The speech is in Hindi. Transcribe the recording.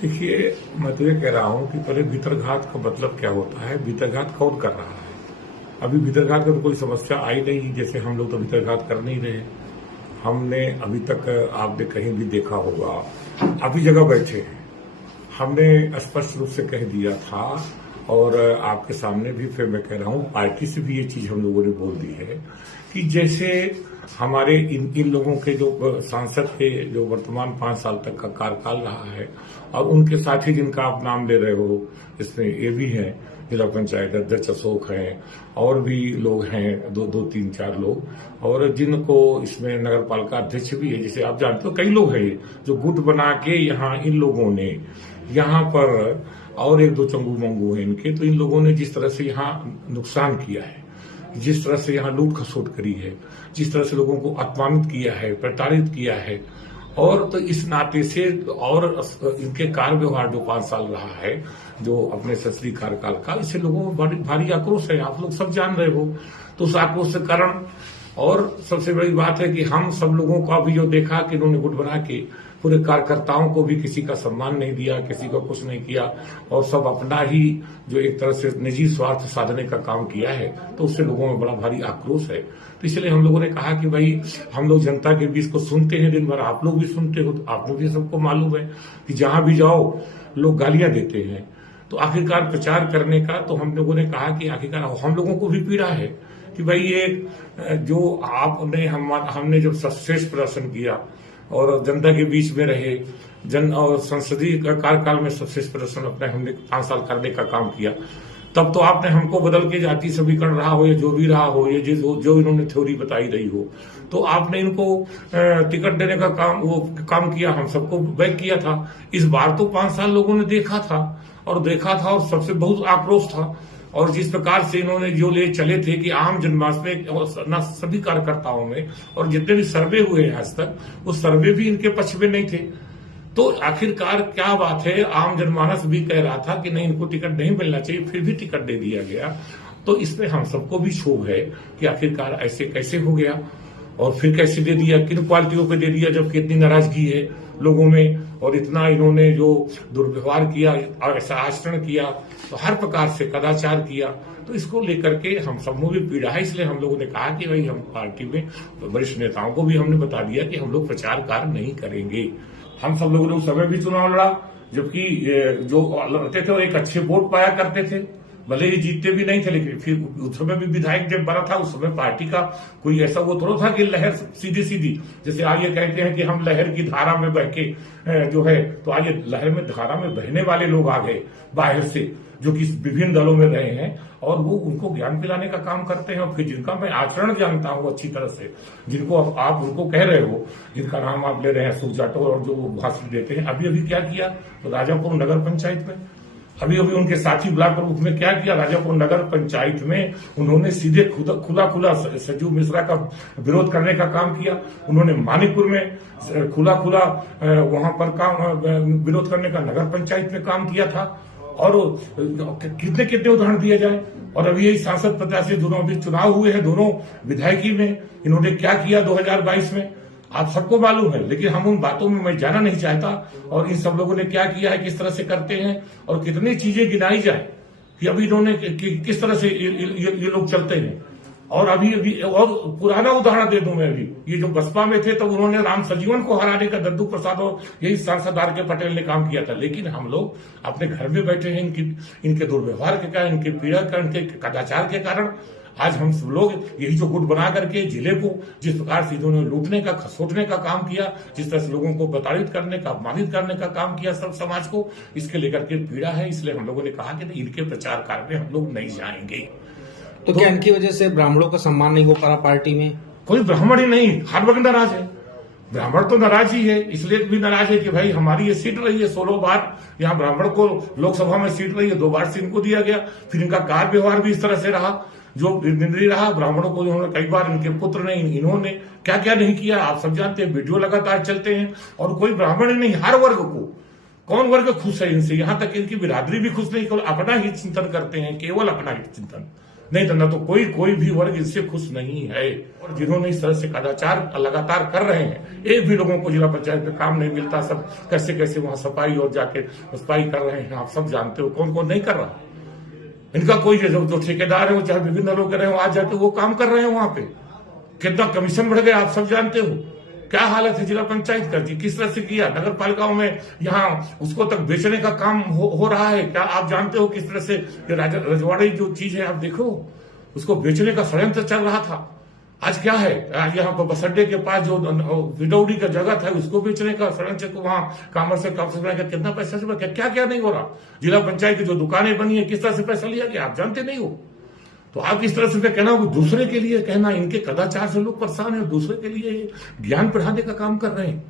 देखिए, मैं तो ये कह रहा हूं कि पहले भीतरघात का मतलब क्या होता है, भीतरघात कौन कर रहा है। अभी भीतरघात का तो कोई समस्या आई नहीं, जैसे हम लोग तो भीतरघात कर नहीं रहे। हमने अभी तक आपने कहीं भी देखा होगा, अभी जगह बैठे हैं, हमने स्पष्ट रूप से कह दिया था और आपके सामने भी फिर मैं कह रहा हूं, पार्टी से भी ये चीज हम लोगों ने बोल दी है कि जैसे हमारे इन लोगों के जो सांसद के जो वर्तमान 5 साल तक का कार्यकाल रहा है और उनके साथी जिनका आप नाम ले रहे हो, इसमें ये भी हैं जिला पंचायत अध्यक्ष अशोक हैं और भी लोग हैं, दो तीन चार लोग, और जिनको इसमें नगर पालिका अध्यक्ष भी है, जिसे आप जानते हो कई लोग हैं जो गुट बना के यहाँ इन लोगों ने यहाँ पर, और एक दो चंगू मंगू हैं इनके, तो इन लोगों ने जिस तरह से यहाँ नुकसान किया है, जिस तरह से यहाँ लूट खसोट करी है, जिस तरह से लोगों को अपमानित किया है, प्रताड़ित किया है, और तो इस नाते से और इनके कार्य व्यवहार जो 5 साल रहा है, जो अपने ससरी कार्यकाल का, इससे लोगों में भारी आक्रोश है, आप लोग सब जान रहे हो। तो उस आक्रोश के कारण, और सबसे बड़ी बात है कि हम सब लोगों का भी जो देखा कि इन्होंने गुट बना के पूरे कार्यकर्ताओं को भी किसी का सम्मान नहीं दिया, किसी को कुछ नहीं किया, और सब अपना ही जो एक तरह से निजी स्वार्थ साधने का काम किया है, तो उससे लोगों में बड़ा भारी आक्रोश है। तो इसलिए हम लोगों ने कहा कि भाई हम लोग जनता के बीच को सुनते हैं दिन भर, आप लोग भी सुनते हो, तो आप लोग भी सबको मालूम है कि जहां भी जाओ लोग गालियां देते हैं। तो आखिरकार प्रचार करने का, तो हम लोगों ने कहा कि आखिरकार हम लोगों को भी पीड़ा है कि भाई ये जो आपने हमने जब सर्वश्रेष्ठ प्रदर्शन किया और जनता के बीच में रहे, जन और संसदीय कार्यकाल में सर्वश्रेष्ठ प्रदर्शन अपने हमने 5 साल करने का काम किया, तब तो आपने हमको बदल के जाति समीकरण रहा हो या जो भी रहा हो, ये जो इन्होंने थ्योरी बताई रही हो, तो आपने इनको टिकट देने का काम किया, हम सबको बैक किया था। इस बार तो 5 साल लोगों ने देखा था और सबसे बहुत आक्रोश था, और जिस प्रकार से इन्होंने जो ले चले थे कि आम जनमानस में और न सभी कार्यकर्ताओं में, और जितने भी सर्वे हुए हैं आज तक, वो सर्वे भी इनके पक्ष में नहीं थे। तो आखिरकार क्या बात है, आम जनमानस भी कह रहा था कि नहीं, इनको टिकट नहीं मिलना चाहिए, फिर भी टिकट दे दिया गया। तो इसमें हम सबको भी क्षोभ है कि आखिरकार ऐसे कैसे हो गया, और फिर कैसे दे दिया, किन क्वालिटियों पे दे दिया, जबकि इतनी नाराजगी है लोगों में, और इतना इन्होंने जो दुर्व्यवहार किया और ऐसा आचरण किया, तो हर प्रकार से कदाचार किया, तो इसको लेकर के हम सब में भी पीड़ा है। इसलिए हम लोगों ने कहा कि भाई हम पार्टी में वरिष्ठ नेताओं को भी हमने बता दिया कि हम लोग प्रचार कार्य नहीं करेंगे। हम सब लोगों ने उस समय भी चुनाव लड़ा, जबकि जो लड़ते थे वो एक अच्छे वोट पाया करते थे, भले ही जीतते भी नहीं थे, लेकिन फिर उस समय भी विधायक जब बना था, उस समय पार्टी का कोई ऐसा वो थोड़ा था कि लहर सीधी सीधी, जैसे आज ये कहते हैं कि हम लहर की धारा में बह के जो है, तो आज ये लहर में धारा में बहने वाले लोग आ गए बाहर से, जो कि विभिन्न दलों में रहे हैं, और वो उनको ज्ञान पिलाने का काम करते हैं। और फिर जिनका मैं आचरण जानता हूं अच्छी तरह से, जिनको आप उनको कह रहे हो, जिनका नाम आप ले रहे हैं अशोक जाटव, और जो भाषण देते हैं, अभी क्या किया तो राजापुर नगर पंचायत में, अभी उनके साथी ब्लॉक प्रमुख में क्या किया, राजापुर नगर पंचायत में उन्होंने सीधे खुला सजीव मिश्रा का विरोध करने का काम किया। उन्होंने मानिकपुर में खुला वहां पर विरोध करने का नगर पंचायत में काम किया था, और कितने उदाहरण दिए जाए। और अभी यही सांसद प्रत्याशी दोनों अभी चुनाव हुए हैं, दोनों विधायकी में इन्होंने क्या किया 2022 में, आप सबको मालूम है, लेकिन हम उन बातों में मैं जाना नहीं चाहता। और इन सब लोगों ने क्या किया है, किस तरह से करते हैं, और कितनी चीजें गिनाई जाए कि अभी इन्होंने किस तरह से ये लोग चलते हैं। और अभी और पुराना उदाहरण दे दूं मैं, अभी ये जो बसपा में थे तब उन्होंने राम सजीवन को हराने का दद्दू प्रसाद और यही सांसद आर के पटेल ने काम किया था, लेकिन हम लोग अपने घर में बैठे हैं इनके दुर्व्यवहार के कारण, इनके पीड़ा के कारण, इनके कदाचार के कारण। आज हम सब लोग यही जो गुट बना करके जिले को जिस प्रकार से इन्होंने लूटने का, खसोटने का काम किया, जिस तरह से लोगों को प्रताड़ित करने का, अपमानित करने का काम किया सब समाज को, इसके लेकर के पीड़ा है। इसलिए हम लोगों ने कहा कि इनके प्रचार कार्य में हम लोग नहीं जाएंगे। तो क्या इनकी वजह से ब्राह्मणों का सम्मान नहीं हो पा रहा पार्टी में? कोई ब्राह्मण ही नहीं, हर वक्त नाराज है। ब्राह्मण तो नाराज ही है, इसलिए भी नाराज है कि भाई हमारी ये सीट रही है 16 बार, यहाँ ब्राह्मण को लोकसभा में सीट रही है, 2 बार से इनको दिया गया, फिर इनका कार्य व्यवहार भी इस तरह से रहा जो निंदनीय रहा। ब्राह्मणों को इन्होंने कई बार, इनके पुत्र ने, इन्होंने क्या क्या नहीं किया आप सब जानते हैं, वीडियो लगातार चलते हैं। और कोई ब्राह्मण ही नहीं, हर वर्ग को, कौन वर्ग खुश है इनसे, यहां तक इनकी बिरादरी भी खुश नहीं, केवल अपना ही चिंतन करते हैं, केवल अपना ही चिंतन। नहीं तो न तो कोई भी वर्ग इससे खुश नहीं है। और जिन्होंने इस तरह से कदाचार लगातार कर रहे हैं, एक भी लोगों को जिला पंचायत में काम नहीं मिलता, सब कैसे कैसे वहां सफाई और जाके सफाई कर रहे हैं, आप सब जानते हो कौन कौन नहीं कर रहा। इनका कोई जो ठेकेदार है वो चाहे विभिन्न लोग कर रहे हो, आज जाके वो काम कर रहे हैं वहां पे, कितना कमीशन बढ़ गया आप सब जानते हो। क्या हालत है जिला पंचायत का, किस तरह से किया, नगर पालिकाओं में यहाँ उसको तक बेचने का काम हो रहा है। क्या आप जानते हो किस तरह से रजवाड़ी जो चीज है आप देखो, उसको बेचने का षड्यंत्र चल रहा था। आज क्या है, यहाँ पर बस अड्डे के पास जो विडौड़ी का जगह था उसको बेचने का षड्यंत्र को वहां कॉमर्स का कितना पैसा से क्या क्या नहीं हो रहा। जिला पंचायत की जो दुकानें बनी है किस तरह से पैसा लिया गया आप जानते नहीं हो। तो आप इस तरह से कहना वो दूसरे के लिए कहना, इनके कदाचार से लोग परेशान है, दूसरे के लिए ज्ञान पढ़ाने का काम कर रहे हैं।